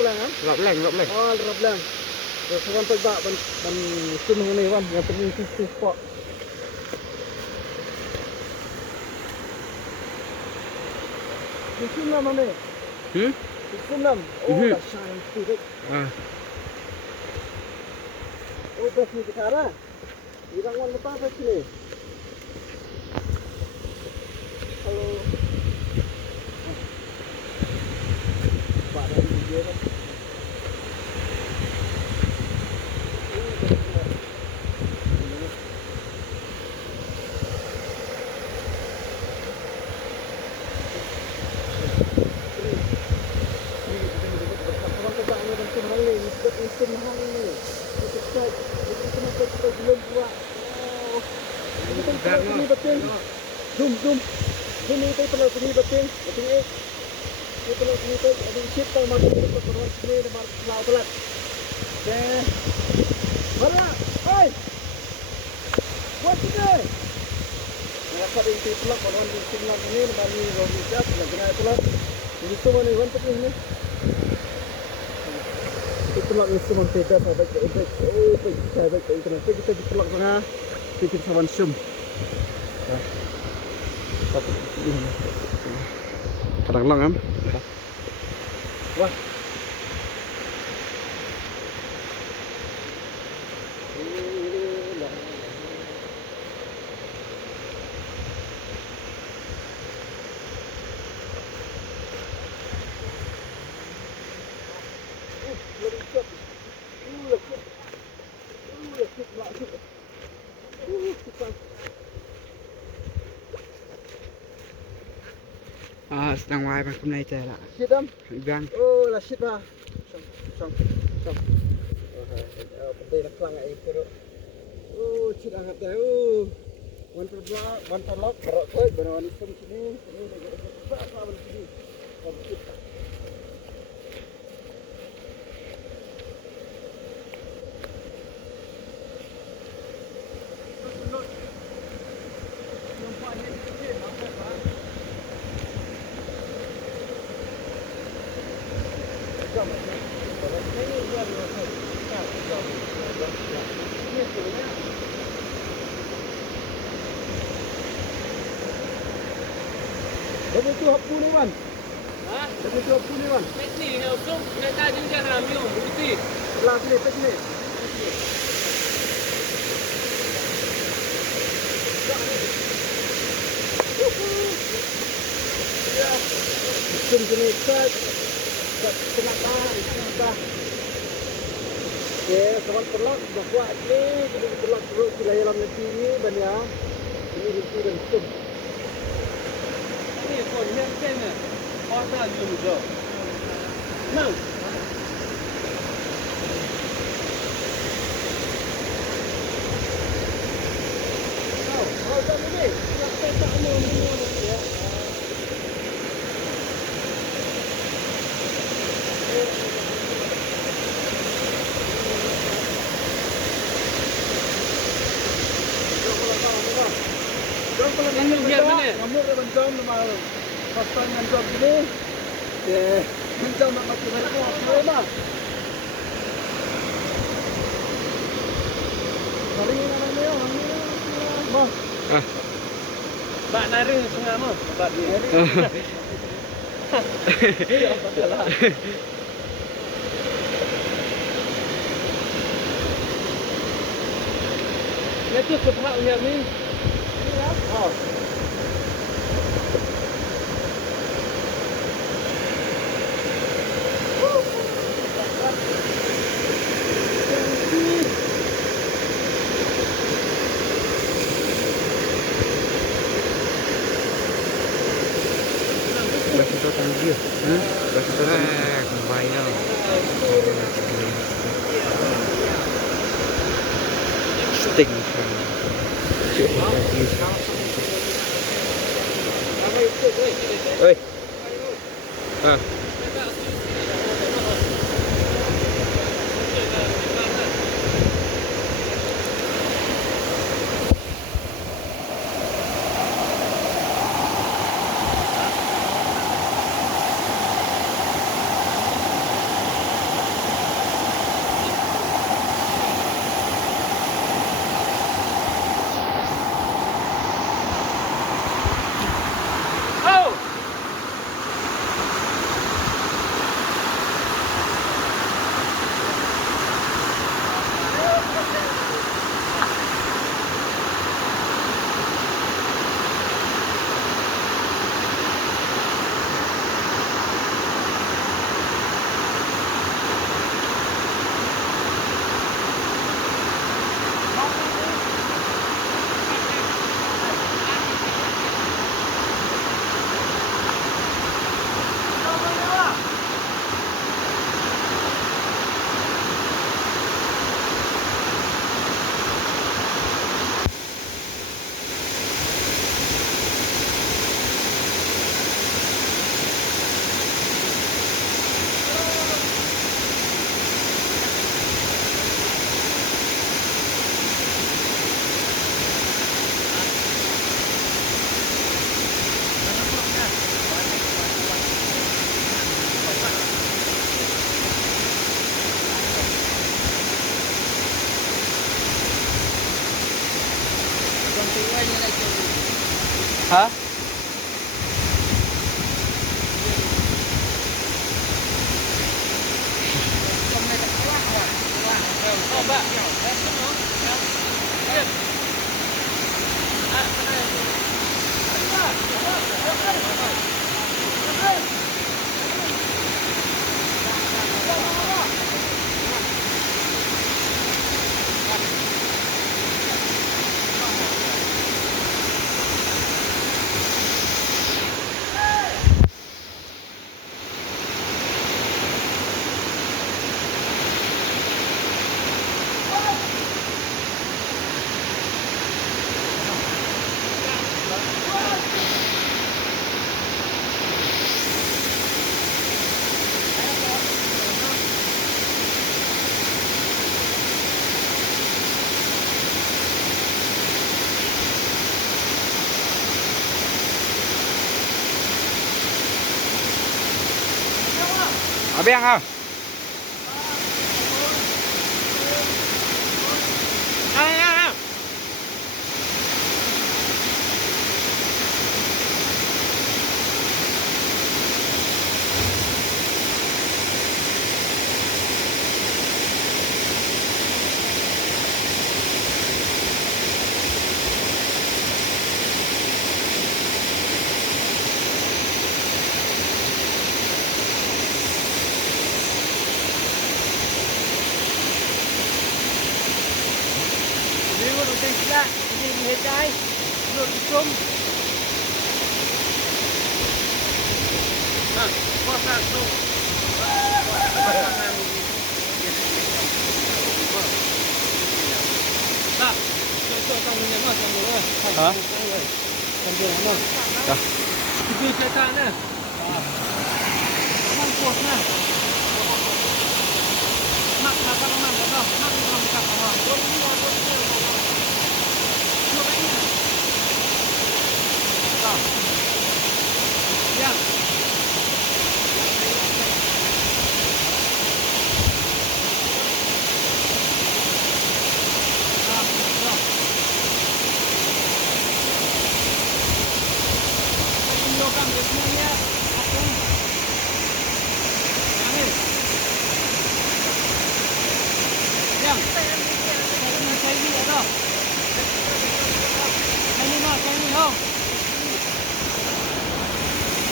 pelang kan? Lop leng. Oh, rap lang. Terus kawan terbak ban sum ni kan, yang penting sisi spot. Sum nam ni. Sum nam. Oh, dah sayang tu. Oh, dah ni kita arah. Irang wan lepas apa sini? Halo. Pak dah video kan. Zoom ini tu perlu sini betul ini perlu sini tu ada ship tang masuk ke perlu sini ada laut pelat deh mana oi buat sini mereka di pelak perlu di sini ini bagi rogi siap dengan pelak ini semua ni untuk ini itu pelak ini semua tidak sampai ke sampai ke internet kita di pelak sana bikin sawan zoom kadang lang kan wah sedang wae bang kumnai teh lah. Shit am. Bang. Oh, lah shit lah. Sang. Penting nak kelang ai teruk. Oh, shit angkat dah. Oh. Wan terlak, berok koi benawan isem sini lagi sini. Lebih tu hapu ni wan. Ha? Lebih tu hapu ni wan. Pek ni usung nak tajung jangan ambil bukti. Sebelah sini pek ni. Ya. Kum sini kat. Kenapa? Ya, kawan perlak dah buat ni, jadi perlak terus di dalam negeri ni dan ya. Ini itu dan kum. Ini kau yang kena. Pasal jom tu. Nang. Oh, tak ni. Tak ni ya. Yang biar mana? Kamu dah bencam nama pasal bencam ini. Bencam nak macam mana? Apa mah? Hari ni mana ya? Mah. Bak nari sungai mah. Bak ni. Ya, salah. Itu sepak lihat ni. Oh. Bakit ito tanggil? Ha? Bakit ito tanggil? Kumbayaw. Sting. Oi. Hả? Ở bên không? Hết trái lột chung qua sang chung đó cho trong nhà mà trong rồi Hả? trong kia nó Dạ. cứ chạy ta nè mang cuộc nè mặc là các bạn đó mặc không các bạn quân đi ra quân đi chưa đánh nè đó yeah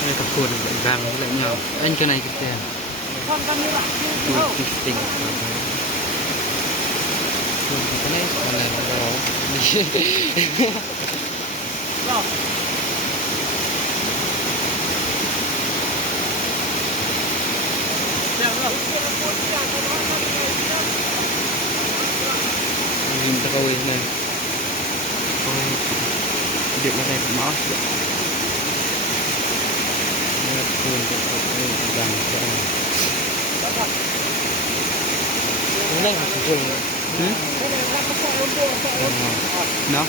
Đây tập cuộn lại vàng với lại nhỏ. Anh cái này cái tiền. Cuộn cái tình. Cuộn cái này còn này nó đó. Nhìn ta coi này. Coi việc này cũng máu. Cuộn cái vàng cái này. cái này là cuộn Nó.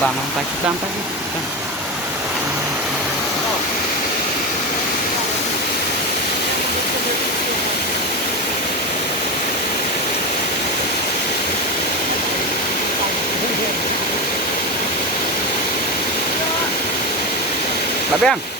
Sampai sampai Bà Beng